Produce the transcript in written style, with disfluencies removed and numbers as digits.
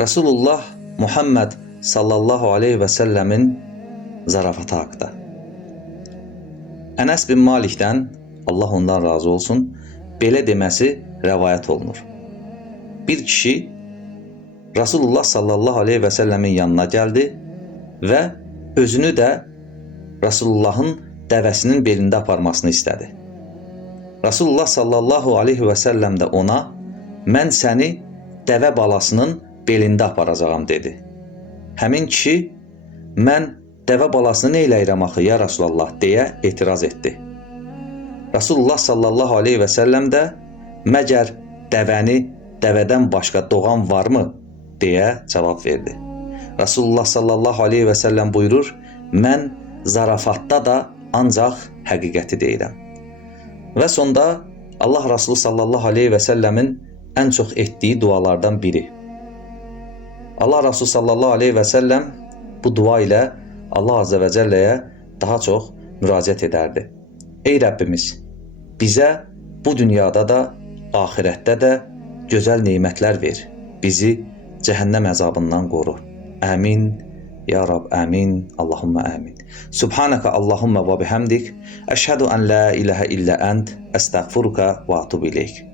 Resulullah Muhammed sallallahu aleyhi və səlləmin zarafatı haqda. Ənəs bin Malikdən, Allah ondan razı olsun, belə deməsi rəvayət olunur. Bir kişi Resulullah sallallahu aleyhi və səlləmin yanına gəldi və özünü də Resulullahın dəvəsinin belində aparmasını istədi. Resulullah sallallahu aleyhi və səlləm də ona, mən səni dəvə balasının belində aparacağam dedi. Həmin kişi, mən dəvə balasını nə eləyirəm axı ya Resulullah deyə etiraz etdi. Resulullah sallallahu aleyhi və səlləm də, məgər dəvəni dəvədən başqa doğan varmı deyə cavab verdi. Resulullah sallallahu aleyhi və səlləm buyurur, mən zarafatda da ancaq həqiqəti deyirəm. Və sonda Allah Resulü sallallahu aleyhi və səlləmin ən çox etdiyi dualardan biri. Allah Resulü sallallahu aleyhi və səlləm bu dua ilə Allah Azze və Cəlləyə daha çox müraciət edərdi. Ey Rəbbimiz, bizə bu dünyada da, ahirətdə də gözəl neymətlər ver. Bizi cəhənnəm əzabından qoru. Əmin, ya Rab, əmin, Allahumma əmin. Subhanəkə Allahumma və bihamdik, əşhədu ən la iləhə illə ənd, əstəğfuruka və atubu ileyk.